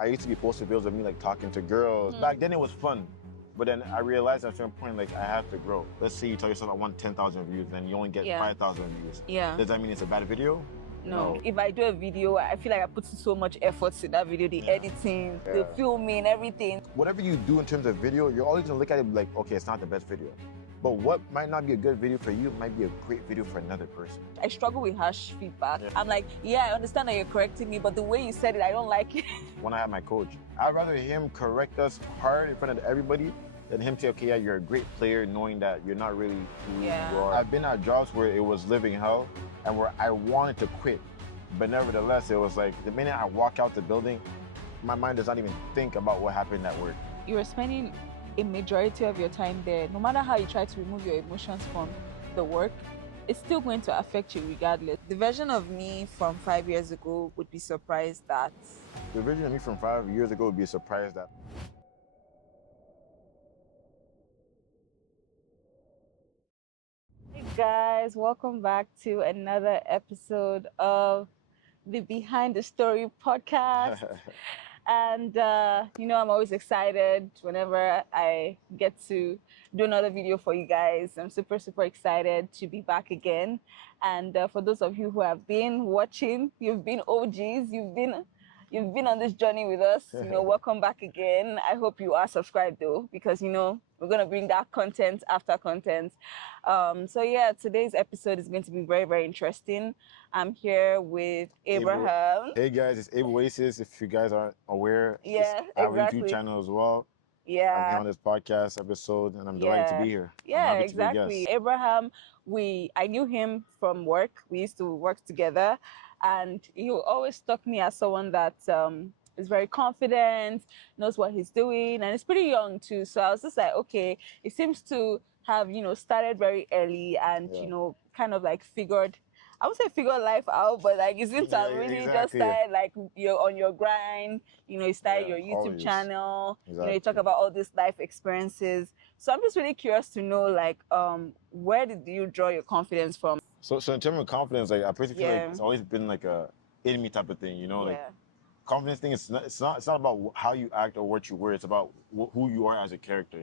I used to be posting videos of me like talking to girls. Back then it was fun. But then I realized at a certain point, like, I have to grow. Let's say you tell yourself I want 10,000 views, and you only get 5,000 views. Yeah. Does that mean it's a bad video? No. If I do a video, I feel like I put so much effort in that video, the editing, the filming, everything. Whatever you do in terms of video, you're always gonna look at it like, okay, it's not the best video. But what might not be a good video for you might be a great video for another person. I struggle with harsh feedback. I'm like, yeah, I understand that you're correcting me, but the way you said it, I don't like it. When I have my coach, I'd rather him correct us hard in front of everybody than him say, okay, yeah, you're a great player, knowing that you're not really who you are. I've been at jobs where it was living hell and where I wanted to quit. But nevertheless, it was like, the minute I walk out the building, my mind does not even think about what happened at work. You were spending a majority of your time there. No matter how you try to remove your emotions from the work, it's still going to affect you regardless. The version of me from 5 years ago would be surprised that... The version of me from 5 years ago would be surprised that... Hey guys, welcome back to another episode of the Behind the Story podcast. And, I'm always excited whenever I get to do another video for you guys. I'm super, super excited to be back again. And for those of you who have been watching, you've been OGs, you've been on this journey with us, welcome back again. I hope you are subscribed though, because, we're going to bring that content after content. So yeah, today's episode is going to be very, very interesting. I'm here with Abraham. Hey guys, it's Abe Oasis. If you guys aren't aware, yeah, I have a YouTube channel as well. Yeah. I'm here on this podcast episode and I'm delighted to be here. Yeah, exactly. Abraham, I knew him from work. We used to work together and he always struck me as someone that is very confident, knows what he's doing, and he's pretty young too. So I was just like, okay, he seems to have, started very early and, kind of like figured life out, but like it seems to have really just started like you're on your grind, you started your YouTube channel, you talk about all these life experiences. So I'm just really curious to know, like, where did you draw your confidence from? So in terms of confidence, like I personally feel like it's always been like a in me type of thing, like confidence thing it's not about how you act or what you wear, it's about who you are as a character,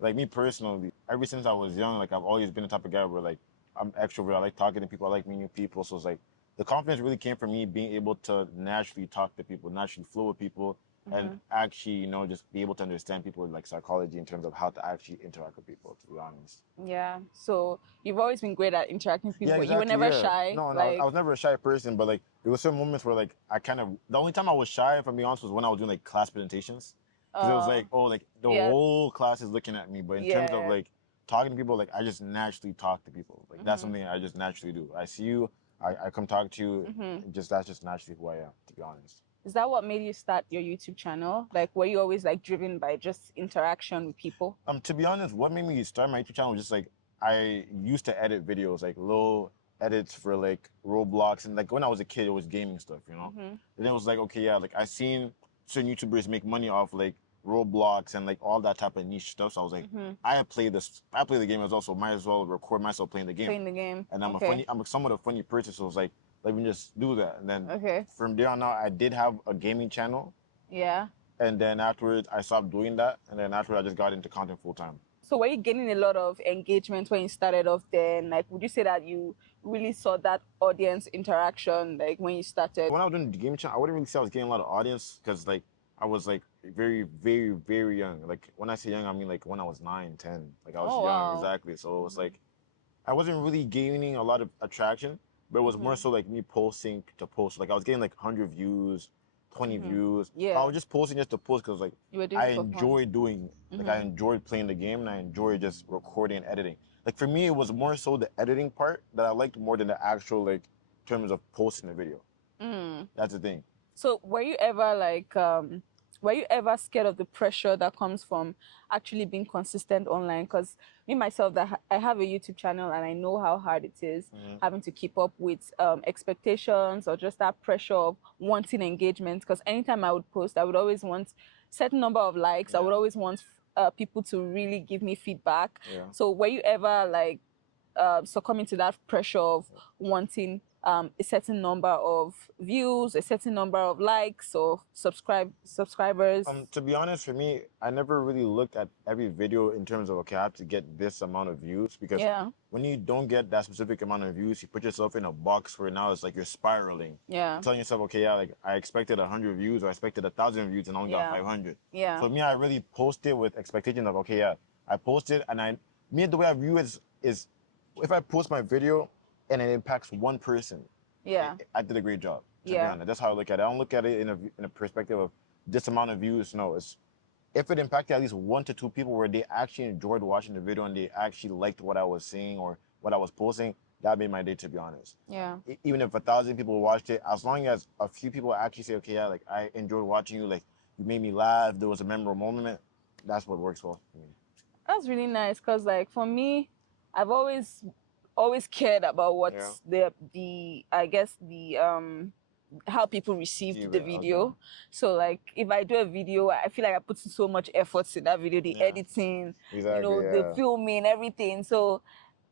Like me personally, ever since I was young, like I've always been the type of guy where like I'm extrovert, I like talking to people, I like meeting new people. So it's like the confidence really came from me being able to naturally talk to people, naturally flow with people, and actually, just be able to understand people with like psychology in terms of how to actually interact with people, to be honest. Yeah. So you've always been great at interacting with people. You were never shy. No, I was never a shy person, but like there were certain moments where like the only time I was shy, if I'm being honest, was when I was doing like class presentations. Because it was like, the whole class is looking at me. But in terms of like talking to people, like I just naturally talk to people. Like that's something I just naturally do. I see you, I come talk to you. That's just naturally who I am, to be honest. Is that what made you start your YouTube channel? Like, were you always like driven by just interaction with people? To be honest, what made me start my YouTube channel was just like, I used to edit videos, like little edits for like Roblox. And like when I was a kid, it was gaming stuff, And then it was like, okay, yeah, like I seen certain YouTubers make money off like Roblox and like all that type of niche stuff. So I was like, I play the game as well, so might as well record myself playing the game. And I'm somewhat a funny person, so it's like, let me just do that. And then from there on out, I did have a gaming channel. Yeah. And then afterwards, I stopped doing that. And then afterwards, I just got into content full time. So were you getting a lot of engagement when you started off then? Like, would you say that you really saw that audience interaction, like when you started? When I was doing the gaming channel, I wouldn't really say I was getting a lot of audience because like I was like very, very, very young. Like when I say young, I mean like when I was 9, 10. Like I was young, exactly. So it was like, I wasn't really gaining a lot of attraction. But it was more so like me posting to post. Like I was getting like 100 views, 20 views. Yeah. I was just posting just to post because like I enjoyed doing, like I enjoyed playing the game and I enjoyed just recording and editing. Like for me, it was more so the editing part that I liked more than the actual like terms of posting the video. That's the thing. So were you ever like, scared of the pressure that comes from actually being consistent online? Because me, myself, I have a YouTube channel and I know how hard it is having to keep up with expectations or just that pressure of wanting engagement. Because anytime I would post, I would always want certain number of likes. I would always want people to really give me feedback. So were you ever like succumbing to that pressure of wanting a certain number of views, a certain number of likes or subscribers? To be honest, for me, I never really looked at every video in terms of, okay, I have to get this amount of views, because when you don't get that specific amount of views, you put yourself in a box where now it's like you're spiraling. Yeah. You're telling yourself, okay, yeah, like I expected 100 views or I expected 1,000 views and I only got 500. Yeah. So me, I really posted with expectation of, okay, yeah, I posted, and the way I view it is if I post my video and it impacts one person, I did a great job. To be honest, that's how I look at it. I don't look at it in a perspective of this amount of views. No, it's if it impacted at least 1 to 2 people where they actually enjoyed watching the video and they actually liked what I was saying or what I was posting, that made my day, to be honest. Yeah. Even if 1,000 people watched it, as long as a few people actually say, okay, yeah, like I enjoyed watching you, like you made me laugh, there was a memorable moment, that's what works well for me. That's really nice, because like for me, I've always cared about what's the I guess the how people received the video. Okay. So like if I do a video, I feel like I put so much effort in that video, the editing, the filming, everything. So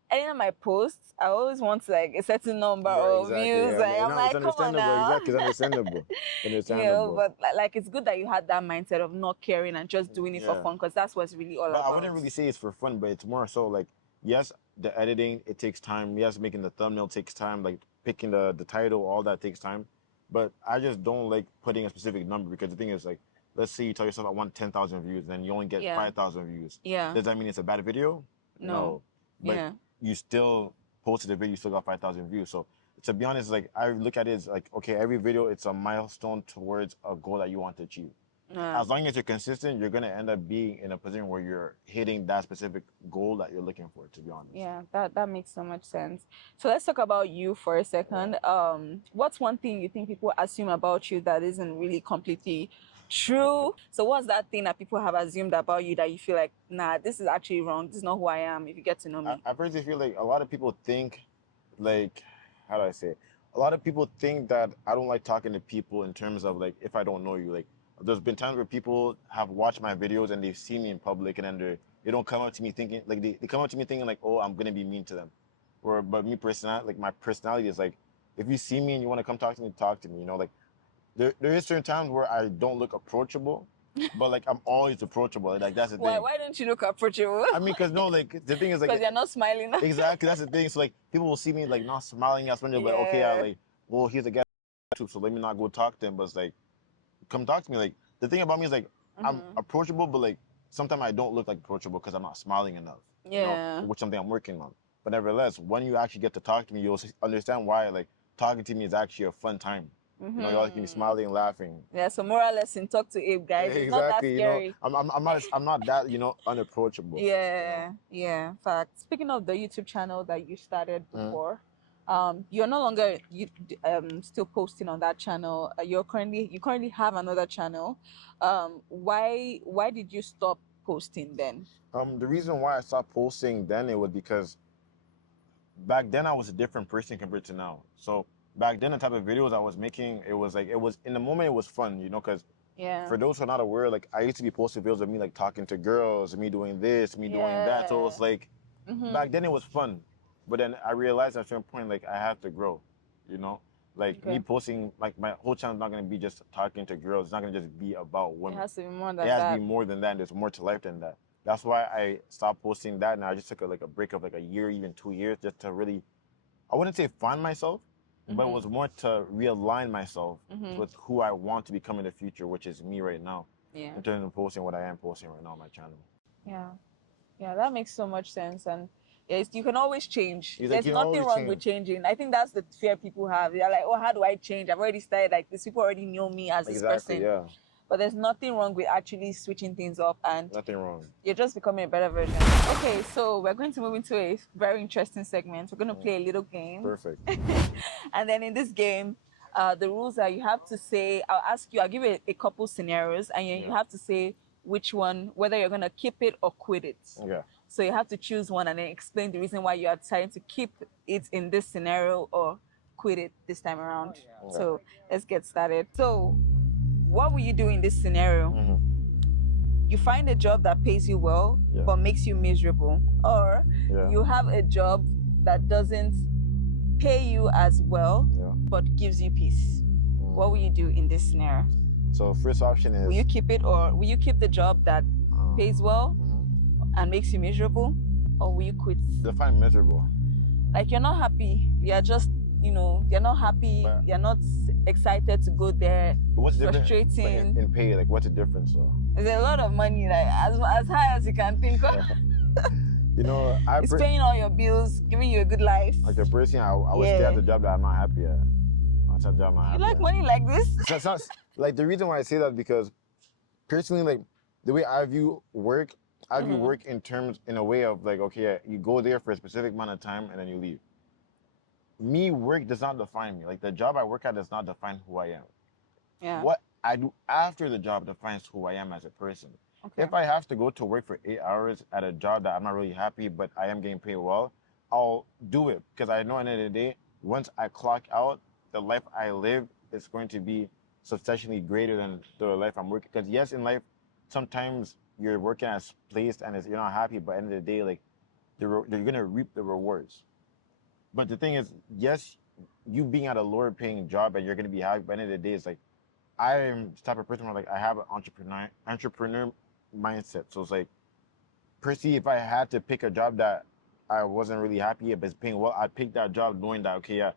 anytime I post, I always want like a certain number of views. Like, I'm like, come on now. Exactly, it's understandable. But like it's good that you had that mindset of not caring and just doing it for fun, because that's what's really all about. I wouldn't really say it's for fun, but it's more so like, yes, the editing, it takes time. Yes, making the thumbnail takes time. Like picking the title, all that takes time. But I just don't like putting a specific number, because the thing is, like, let's say you tell yourself I want 10,000 views, then you only get 5,000 views. Yeah. Does that mean it's a bad video? No. But you still posted a video, you still got 5,000 views. So to be honest, like I look at it as like, okay, every video, it's a milestone towards a goal that you want to achieve. As long as you're consistent, you're gonna end up being in a position where you're hitting that specific goal that you're looking for, to be honest. Yeah, that makes so much sense. So let's talk about you for a second. What's one thing you think people assume about you that isn't really completely true? So what's that thing that people have assumed about you that you feel like, nah, this is actually wrong, this is not who I am, if you get to know me? I personally feel like a lot of people think, like, how do I say it? A lot of people think that I don't like talking to people in terms of like, if I don't know you. Like, there's been times where people have watched my videos and they've seen me in public, and then they don't come up to me thinking, like, they come up to me thinking like, oh, I'm gonna be mean to them. But me personally, like, my personality is like, if you see me and you want to come talk to me, you know, like, there is certain times where I don't look approachable, but like I'm always approachable. Like that's the thing. Why don't you look approachable? I mean, cause no, like the thing is like, because you're not smiling. Exactly, that's the thing. So like people will see me like not smiling at someone, like, okay, I like, well, he's a guy too, so let me not go talk to him. But it's like, come talk to me. Like the thing about me is like, I'm approachable, but like sometimes I don't look like approachable because I'm not smiling enough. Yeah. Which is something I'm working on. But nevertheless, when you actually get to talk to me, you'll understand why like talking to me is actually a fun time. You know, you're like smiling and laughing. Yeah, so moral lesson, talk to Abe, guys. It's not that scary. You know, I'm not that, you know, unapproachable. Yeah, yeah, fact. Speaking of the YouTube channel that you started before, you're no longer still posting on that channel. You currently have another channel. Why did you stop posting then? The reason why I stopped posting then, it was because back then I was a different person compared to now. So back then, the type of videos I was making, it was in the moment, it was fun, you know, because for those who are not aware, like I used to be posting videos of me like talking to girls, me doing this, me doing that. So it's like, back then it was fun. But then I realized at a certain point, like I have to grow, you know? Like me posting, like my whole channel is not going to be just talking to girls. It's not going to just be about women. It has to be more than that. It has to be more than that. There's more to life than that. That's why I stopped posting that. And I just took a break of like a year, even 2 years, just to really, I wouldn't say find myself, but it was more to realign myself with who I want to become in the future, which is me right now. Yeah. In terms of posting what I am posting right now on my channel. Yeah. Yeah, that makes so much sense. And yes, you can always change. There's nothing wrong with changing. I think that's the fear people have. They're like, oh, how do I change? I've already started like this. People already know me as this person. Yeah. But there's nothing wrong with actually switching things up, and nothing wrong. You're just becoming a better version. Okay, so we're going to move into a very interesting segment. We're going to play a little game. Perfect. And then in this game, the rules are you have to say, I'll give you a couple scenarios, and you have to say which one, whether you're going to keep it or quit it. Okay. So you have to choose one and then explain the reason why you are deciding to keep it in this scenario or quit it this time around. Okay. So let's get started. So what will you do in this scenario? You find a job that pays you well, but makes you miserable. Or you have a job that doesn't pay you as well, but gives you peace. What will you do in this scenario? So first option is, will you keep it, or will you keep the job that pays well and makes you miserable, or will you quit? Define miserable. Like you're not happy. You're just, you're not happy. But you're not excited to go there. But what's frustrating in pay? Like what's the difference though? There's a lot of money, like as high as you can think of. It's paying all your bills, giving you a good life. Like a person, I would stay at the job that I'm not happy at. You like money like this? So it's not, like the reason why I say that because personally, like the way I view work, I view work in a way of like, okay, you go there for a specific amount of time and then you leave. Me, work does not define me. Like the job I work at does not define who I am. Yeah. What I do after the job defines who I am as a person. Okay. If I have to go to work for 8 hours at a job that I'm not really happy, but I am getting paid well, I'll do it because I know at the end of the day, once I clock out, the life I live is going to be substantially greater than the life I'm working. Because yes, in life, sometimes you're working as placed and you're not happy, but at the end of the day, like you're gonna reap the rewards. But the thing is, yes, you being at a lower paying job and you're gonna be happy, but at the end of the day, it's like I am the type of person where like I have an entrepreneur mindset. So it's like, personally, if I had to pick a job that I wasn't really happy but it's paying well, I'd pick that job knowing that okay, yeah,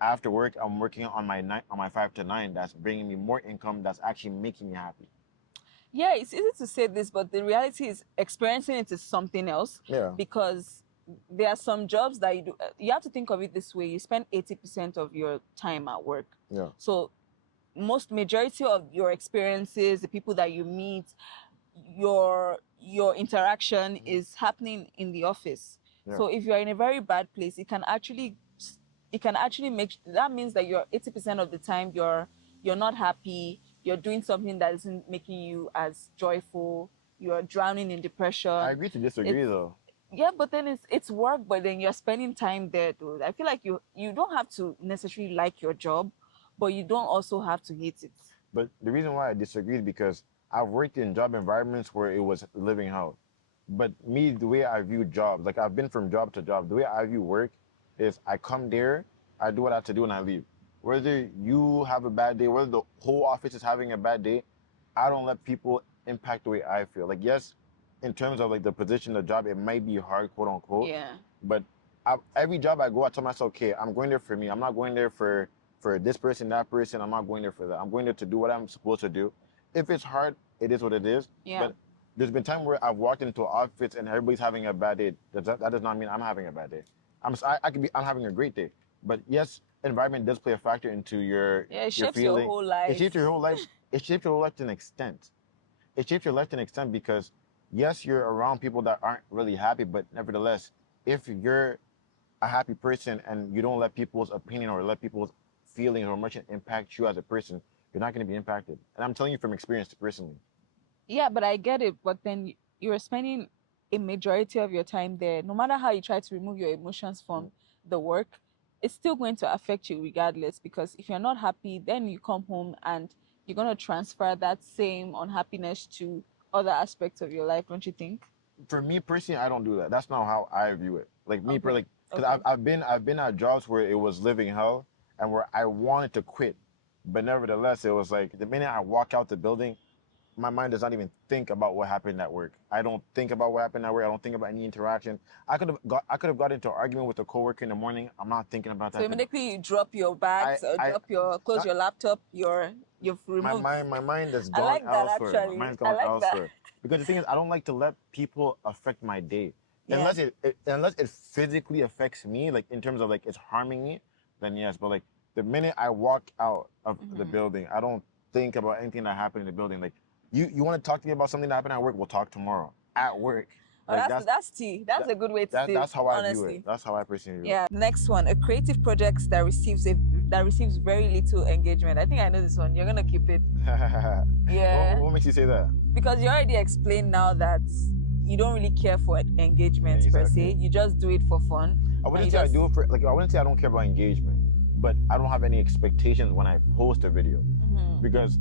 after work I'm working on my 5 to 9. That's bringing me more income. That's actually making me happy. Yeah, it's easy to say this, but the reality is experiencing it is something else. Yeah. Because there are some jobs that you do. You have to think of it this way: you spend 80% of your time at work. Yeah. So majority of your experiences, the people that you meet, your interaction is happening in the office. Yeah. So if you're in a very bad place, it can actually make, that means that you're 80% of the time you're not happy, you're doing something that isn't making you as joyful, you're drowning in depression. I agree to disagree though. Yeah, but then it's work, but then you're spending time there, dude. I feel like you don't have to necessarily like your job, but you don't also have to hate it. But the reason why I disagree is because I've worked in job environments where it was living hell. But me, the way I view jobs, like I've been from job to job, the way I view work is I come there, I do what I have to do, and I leave. Whether you have a bad day, whether the whole office is having a bad day, I don't let people impact the way I feel. Like, yes, in terms of like the position, the job, it might be hard, quote unquote. Yeah. But every job I go, I tell myself, okay, I'm going there for me. I'm not going there for this person, that person. I'm not going there for that. I'm going there to do what I'm supposed to do. If it's hard, it is what it is. Yeah. But there's been time where I've walked into outfits and everybody's having a bad day. That does not mean I'm having a bad day. I'm having a great day. But yes, environment does play a factor into your it shapes feeling. Your whole life. It shapes your whole life. It shapes your whole life to an extent. It shapes your life to an extent because yes, you're around people that aren't really happy, but nevertheless, if you're a happy person and you don't let people's opinion or let people's feelings or emotion impact you as a person, you're not going to be impacted. And I'm telling you from experience personally. Yeah, but I get it. But then you're spending a majority of your time there. No matter how you try to remove your emotions from the work, it's still going to affect you regardless. Because if you're not happy, then you come home and you're going to transfer that same unhappiness to other aspects of your life, don't you think? For me personally, I don't do that. That's not how I view it. Like me, because I've been at jobs where it was living hell and where I wanted to quit, but nevertheless, it was like the minute I walk out the building, my mind does not even think about what happened at work. I don't think about what happened at work. I don't think about any interaction. I could have got into an argument with a coworker in the morning. I'm not thinking about that. So immediately you drop your bags close your laptop, you've removed. My mind is gone elsewhere. I like that actually. My mind's gone elsewhere. Because the thing is, I don't like to let people affect my day. Yeah. Unless it physically affects me, like in terms of like it's harming me, then yes. But like the minute I walk out of the building, I don't think about anything that happened in the building. Like you want to talk to me about something that happened at work, we'll talk tomorrow at work. Like, that's tea. That's a good way to see it. That's how I view it. That's how I personally view it. Yeah. Next one, a creative project that receives very little engagement. I think I know this one. You're gonna keep it. Yeah. What makes you say that? Because you already explained now that you don't really care for engagement per se. You just do it for fun. I wouldn't say I do it for I wouldn't say I don't care about engagement, but I don't have any expectations when I post a video because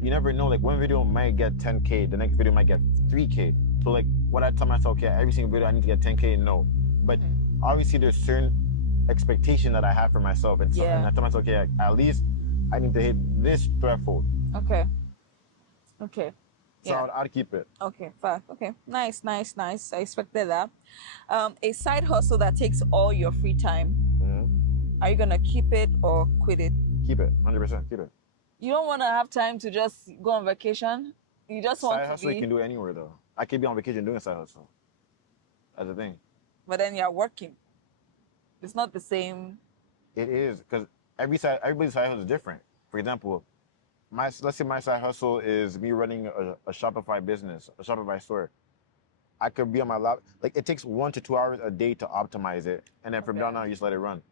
you never know. Like one video might get 10K, the next video might get 3K. So like what I tell myself, okay, every single video I need to get 10K. No, but obviously there's certain expectation that I have for myself, and so, and I tell myself, okay, at least I need to hit this threshold. Okay. So I'd keep it. Okay, fine. Okay, nice. I expected that. A side hustle that takes all your free time. Are you gonna keep it or quit it? Keep it, 100%. Keep it. You don't want to have time to just go on vacation. You just want side hustle. You can do it anywhere though. I could be on vacation doing a side hustle. That's the thing. But then you're working. It's not the same. It is, because everybody's side hustle is different. For example, let's say my side hustle is me running a Shopify business, a Shopify store. I could be on my lap. Like, it takes 1 to 2 hours a day to optimize it, and then from down on, you just let it run.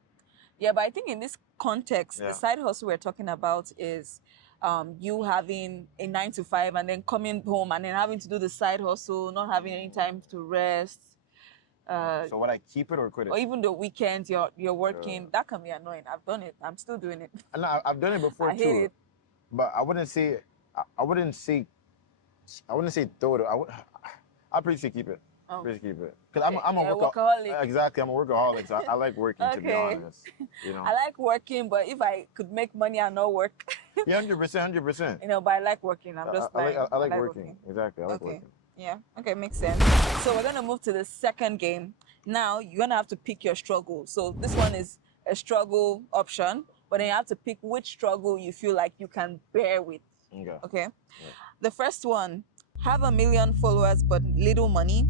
Yeah, but I think in this context, the side hustle we're talking about is you having a 9 to 5 and then coming home and then having to do the side hustle, not having any time to rest. So would I keep it or quit it? Or even the weekends you're working. That can be annoying. I've done it. I'm still doing it. And I've done it before too. Hate it. But I wouldn't say throw it. I'd pretty say keep it. Pretty keep it. Because I'm a workaholic. Exactly, I'm a workaholic. So I like working, to be honest. You know. I like working, but if I could make money and not work. Yeah, 100%. You know, but I like working. I like working. Exactly, I like working. Yeah, okay, makes sense. So we're gonna move to the second game. Now you're gonna have to pick your struggle. So this one is a struggle option, but then you have to pick which struggle you feel like you can bear with. Okay. Yeah. The first one, have 1 million followers but little money,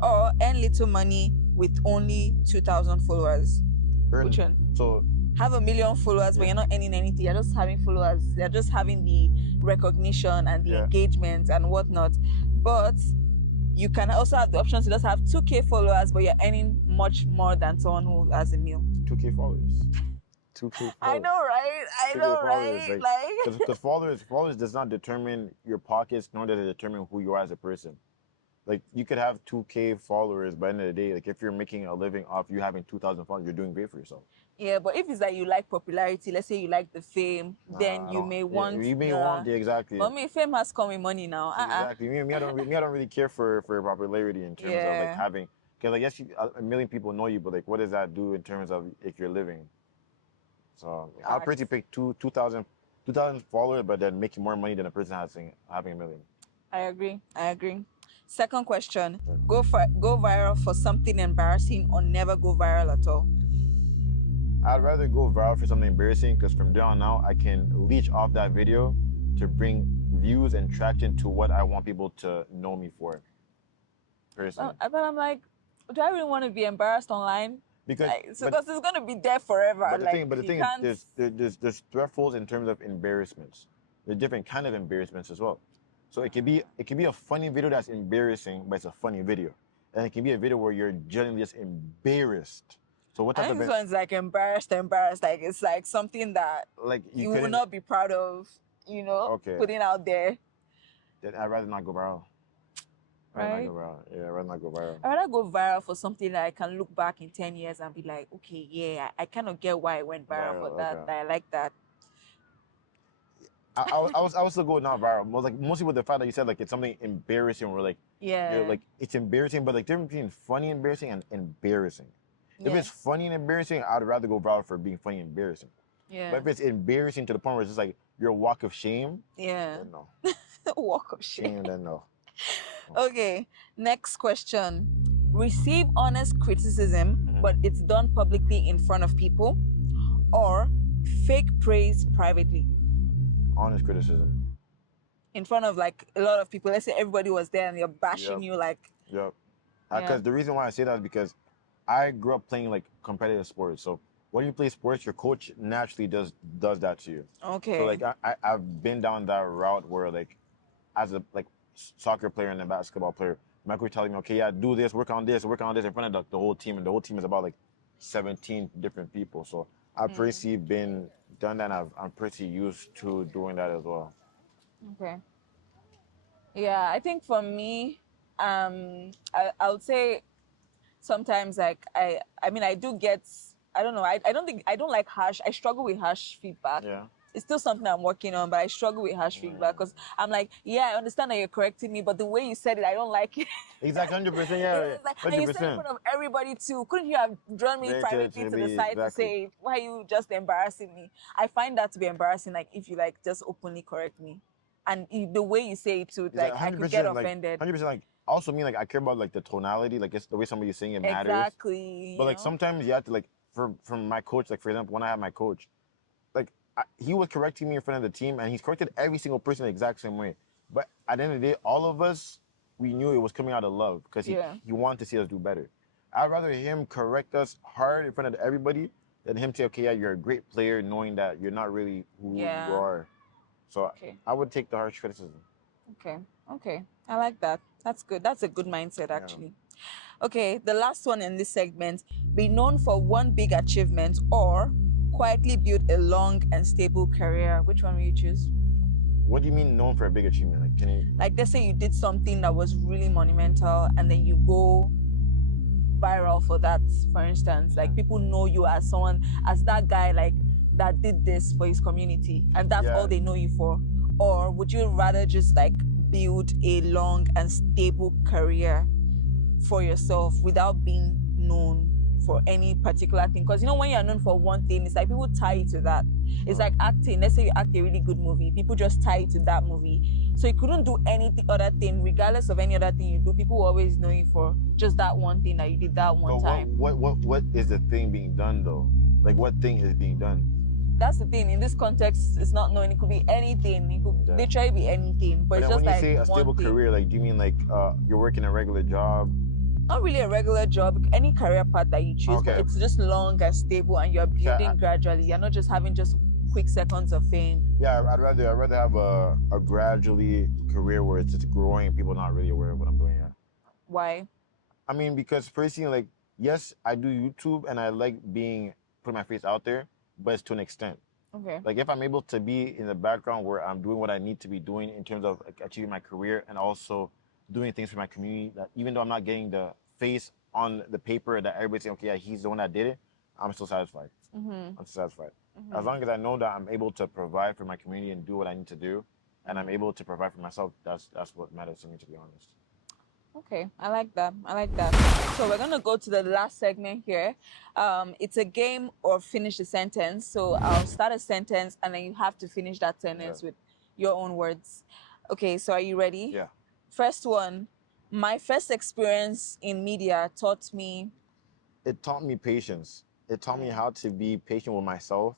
or earn little money with only 2,000 followers. Which one? So have 1 million followers, but you're not earning anything. You're just having followers. They're just having the recognition and the engagement and whatnot. But you can also have the option to just have 2K followers, but you're earning much more than someone who has a mil. 2K followers. 2K followers. I know, right? I know, right? Because followers does not determine your pockets, nor does it determine who you are as a person. Like, you could have 2K followers, by the end of the day, like, if you're making a living off you having 2,000 followers, you're doing great for yourself. Yeah, but if it's that you like popularity, let's say you like the fame, then you may want. You may want, exactly. But fame has come with money now. Exactly. Me, I don't really care for popularity in terms of like having, because like, yes, 1 million people know you, but like, what does that do in terms of if you're living? So I'll pretty pick 2,000 followers, but then making more money than a person having 1 million. I agree. Second question: go viral for something embarrassing, or never go viral at all? I'd rather go viral for something embarrassing, because from there on out, I can leech off that video to bring views and traction to what I want people to know me for. Personally. But I'm like, do I really want to be embarrassed online? Because it's going to be there forever. But the thing is, there's thresholds in terms of embarrassments. There's different kind of embarrassments as well. So it can be a funny video that's embarrassing, but it's a funny video. And it can be a video where you're genuinely just embarrassed. So what type of this one's like embarrassed. Like, it's like something that like you will not be proud of, putting out there. Then I'd rather not go viral. Right? Yeah, I'd rather not go viral. I'd rather go viral for something that I can look back in 10 years and be like, okay, yeah, I kind of get why I went viral for that. I like that. I was still going not viral. Mostly with the fact that you said like it's something embarrassing, or like like it's embarrassing, but like difference between funny, embarrassing, and embarrassing. If it's funny and embarrassing, I'd rather go viral for being funny and embarrassing. Yeah. But if it's embarrassing to the point where it's just like your walk of shame, then no. Walk of shame. Then no. Okay. Next question: receive honest criticism, but it's done publicly in front of people, or fake praise privately? Honest criticism. In front of like a lot of people. Let's say everybody was there and they're bashing you like. Yep. Because the reason why I say that is because I grew up playing like competitive sports. So when you play sports, your coach naturally does that to you. Okay. So like I've been down that route where like as a like soccer player and a basketball player, my coach telling me, okay, yeah, do this, work on this in front of the whole team, and the whole team is about like 17 different people. So I've pretty been done that. I'm pretty used to doing that as well. Okay. Yeah, I think for me, I would say sometimes like I mean I do get, I don't know, I don't like harsh, I struggle with harsh feedback. Yeah. it's still something I'm working on, but I struggle with harsh feedback because I'm like, yeah, I understand that you're correcting me, but the way you said it, I don't like it. Exactly, 100%. You know, Yeah, it's like, and you said it in 100%. front of everybody too. Couldn't you have drawn me Very privately to the intentionally, side to exactly. say, why are you just embarrassing me? I find that to be embarrassing, like if you like just openly correct me. And the way you say it too, It's like like I could get 100%, like offended. 100%, like also mean like I care about like the tonality, like it's the way somebody's saying it matters. Exactly, But you like know? sometimes you have to like from my coach, like for example, when I have my coach, like he was correcting me in front of the team, and he's corrected every single person the exact same way. But at the end of the day, all of us, we knew it was coming out of love because he wanted to see us do better. I'd rather him correct us hard in front of everybody than him say, okay, yeah, you're a great player, knowing that you're not really who you are. So Okay. I would take the harsh criticism. Okay. Okay. I like that. That's good. That's a good mindset, actually. Okay. The last one in this segment, be known for one big achievement or quietly build a long and stable career. Which one will you choose? What do you mean known for a big achievement? Like, can you? Like, let's say you did something that was really monumental and then you go viral for that, for instance. Like, people know you as someone, as that guy, like, that did this for his community, and that's all they know you for. Or would you rather just like build a long and stable career for yourself without being known for any particular thing? Because you know, when you're known for one thing, it's like people tie you to that. It's like acting. Let's say you act a really good movie, people just tie you to that movie. So you couldn't do anything other thing, regardless of any other thing you do. People will always know you for just that one thing that you did that one time. What is the thing being done though? Like, what thing is being done? That's the thing. In this context, it's not knowing. It could be anything. It could literally be anything. But it's just when you like say a stable career, like, do you mean like you're working a regular job? Not really a regular job, any career path that you choose, but it's just long and stable, and you're building gradually. You're not just having just quick seconds of fame. Yeah, I'd rather have a gradually career where it's just growing and people not really aware of what I'm doing yet. Why? I mean, because personally, like, yes, I do YouTube and I like putting my face out there, but it's to an extent. Okay. Like, if I'm able to be in the background where I'm doing what I need to be doing in terms of like, achieving my career and also doing things for my community, that even though I'm not getting the face on the paper that everybody's saying, okay, yeah, he's the one that did it, I'm still satisfied. I'm still satisfied. As long as I know that I'm able to provide for my community and do what I need to do, and I'm able to provide for myself, that's what matters to me, to be honest. Okay, I like that. I like that. So we're gonna go to the last segment here. It's a game or finish a sentence. So I'll start a sentence and then you have to finish that sentence with your own words. Okay, so are you ready? Yeah. First one, my first experience in media taught me. It taught me patience. It taught me how to be patient with myself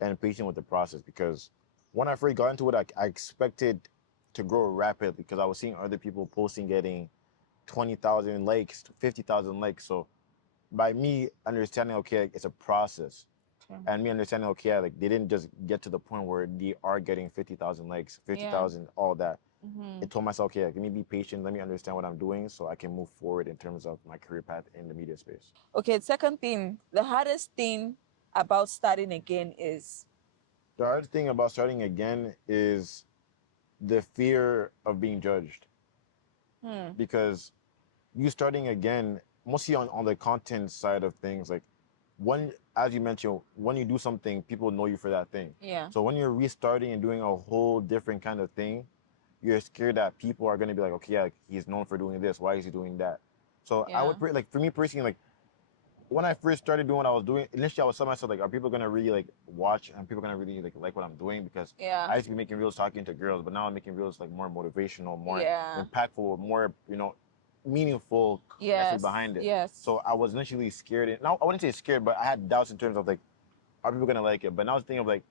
and patient with the process, because when I first got into it, I expected to grow rapidly because I was seeing other people posting getting 20,000 likes, 50,000 likes. So by me understanding, okay, it's a process, and me understanding, okay, like they didn't just get to the point where they are getting 50,000 likes, 50,000, all that. It told myself, okay, let me be patient, let me understand what I'm doing so I can move forward in terms of my career path in the media space. Okay, second thing, the hardest thing about starting again is? The hardest thing about starting again is the fear of being judged. Because you starting again, mostly on the content side of things, like when, as you mentioned, when you do something, people know you for that thing. Yeah. So when you're restarting and doing a whole different kind of thing, you're scared that people are going to be like, okay, yeah, he's known for doing this. Why is he doing that? So I would, like, for me personally, like, when I first started doing what I was doing, initially I was telling myself, like, are people gonna really like watch and people gonna really like what I'm doing? Because I used to be making reels talking to girls, but now I'm making reels like more motivational, more impactful, more, meaningful message behind it. Yes. So I was initially scared. And now I wouldn't say scared, but I had doubts in terms of like, are people gonna like it? But now it's the thing of like,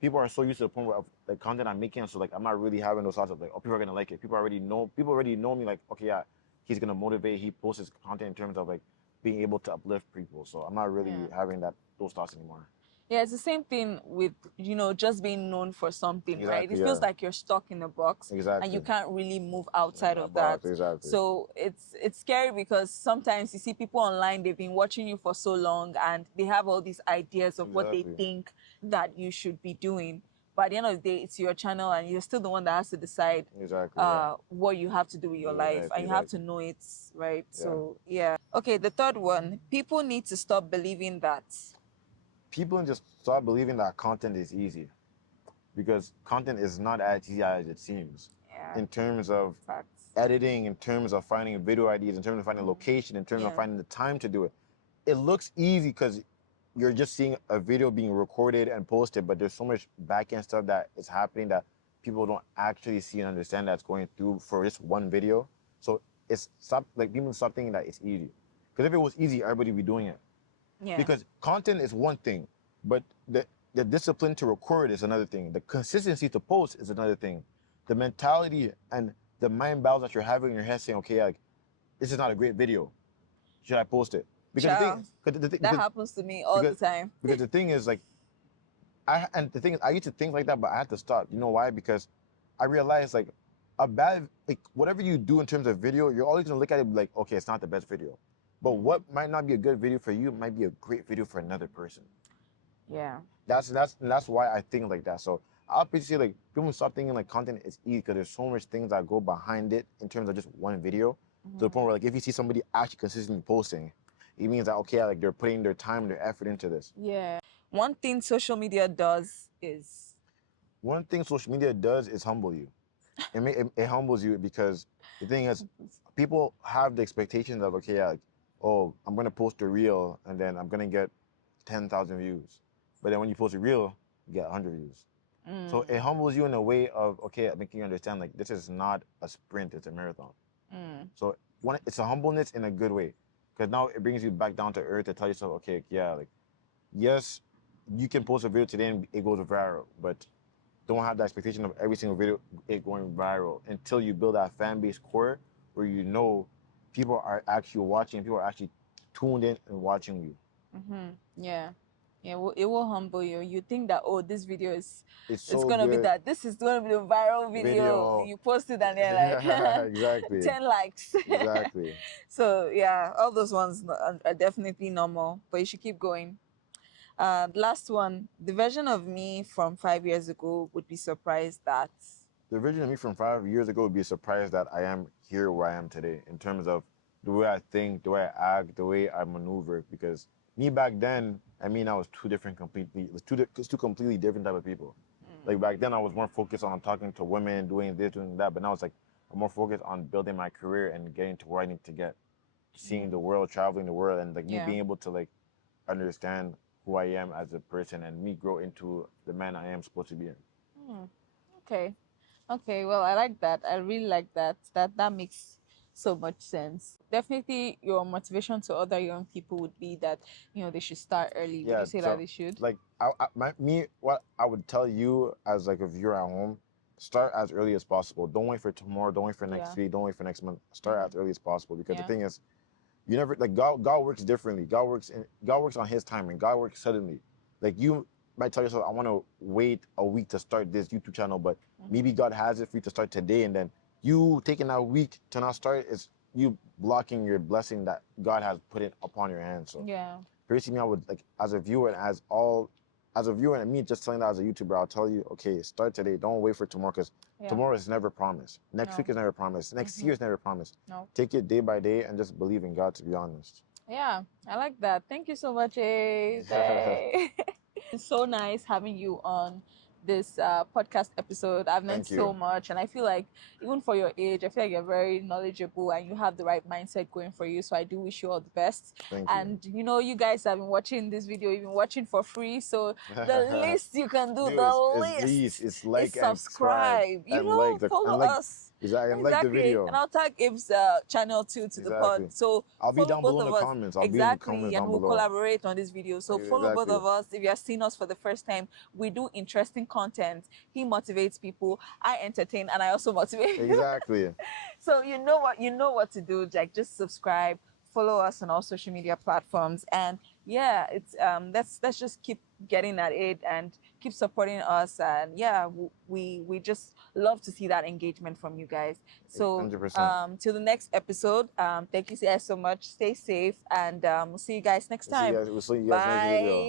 people are so used to the point of the content I'm making, so like I'm not really having those thoughts of like, oh, people are gonna like it. People already know me, like, okay, yeah, he's gonna motivate. He posts his content in terms of like being able to uplift people. So I'm not really having those thoughts anymore. Yeah, it's the same thing with, just being known for something, right? It feels like you're stuck in a box and you can't really move outside of that. Exactly. So it's scary because sometimes you see people online, they've been watching you for so long and they have all these ideas of what they think that you should be doing. But at the end of the day, it's your channel and you're still the one that has to decide what you have to do with your life. And you have to know it, right? So, yeah. Okay, the third one, people need to stop believing that. People just start believing that content is easy. because content is not as easy as it seems. Yeah. In terms of Facts. editing, in terms of finding video ideas, in terms of finding location, in terms of Yeah. finding the time to do it. It looks easy because you're just seeing a video being recorded and posted, but there's so much back-end stuff that is happening that people don't actually see and understand that's going through for just one video. So people stop thinking that it's easy. Because if it was easy, everybody would be doing it. Yeah. Because content is one thing, but the discipline to record is another thing. The consistency to post is another thing. The mentality and the mind battles that you're having in your head saying, okay, like, this is not a great video. Should I post it? Because that happens to me all the time. Because the thing is, like, I used to think like that, but I had to stop. You know why? Because I realized, like, whatever you do in terms of video, you're always gonna look at it like, okay, it's not the best video. But what might not be a good video for you might be a great video for another person. Yeah. That's why I think like that. So I'll basically say, like, people stop thinking like content is easy because there's so much things that go behind it in terms of just one video. To the point where, like, if you see somebody actually consistently posting, it means that, okay, like, they're putting their time, their effort into this. Yeah. One thing social media does is humble you. It humbles you because the thing is, people have the expectations of, okay, like, oh, I'm gonna post a reel and then I'm gonna get 10,000 views, but then when you post a reel, you get 100 views. So it humbles you in a way of, okay, making you understand, like, this is not a sprint, it's a marathon. So it's a humbleness in a good way, because now it brings you back down to earth to tell yourself, okay, yeah, like, yes, you can post a video today and it goes viral, but don't have the expectation of every single video it going viral until you build that fan base core where you know people are actually watching, people are actually tuned in and watching you. Yeah. Yeah, it will humble you. You think that, oh, this video it's so gonna be good. that. This is gonna be the viral video. You post it and they're like exactly 10 likes. exactly. So yeah, all those ones are definitely normal, but you should keep going. Last one, the version of me from 5 years ago would be surprised that. The version of me from 5 years ago would be surprised that I am here where I am today in terms of the way I think, the way I act, the way I maneuver. Because me back then, I was two completely different type of people. Like, back then I was more focused on talking to women, doing this, doing that, but now it's like I'm more focused on building my career and getting to where I need to get, seeing the world, traveling the world, and like me being able to, like, understand who I am as a person and me grow into the man I am supposed to be in. Okay, well, I like that. I really like that. That makes so much sense. Definitely, your motivation to other young people would be that, they should start early. Would you say that they should? Like, what I would tell you as, like, a viewer at home, start as early as possible. Don't wait for tomorrow. Don't wait for next week. Don't wait for next month. Start as early as possible, because the thing is, you never, like, God works differently. God works on His timing. God works suddenly. Like, you might tell yourself, I want to wait a week to start this YouTube channel, but maybe God has it for you to start today, and then you taking that week to not start is you blocking your blessing that God has put it upon your hands. So basically, I would, like, as a viewer and me just telling that as a YouTuber, I'll tell you, okay, start today. Don't wait for tomorrow, because tomorrow is never promised. Next week is never promised. Next year is never promised. Take it day by day and just believe in God, to be honest. Yeah, I like that. Thank you so much, Ace. It's so nice having you on this podcast episode. I've learned so much, and I feel like even for your age, I feel like you're very knowledgeable and you have the right mindset going for you. So I do wish you all the best. Thank you. You guys have been watching this video, you've been watching for free. So the least you can do, is like is subscribe. Follow us. Exactly. Like the video. And I'll tag Ib's channel too to the pod. So I'll be down below in the comments. I'll be in the comments and down we'll below. collaborate on this video. So follow both of us. If you are seeing us for the first time, we do interesting content. He motivates people. I entertain, and I also motivate. Exactly. So you know what to do. Like, just subscribe, follow us on all social media platforms, and yeah, it's let's just keep getting at it and keep supporting us. And yeah, we just love to see that engagement from you guys. So 100%. Till the next episode, thank you guys so much. Stay safe, and we'll see you guys next time. We'll see you guys next video.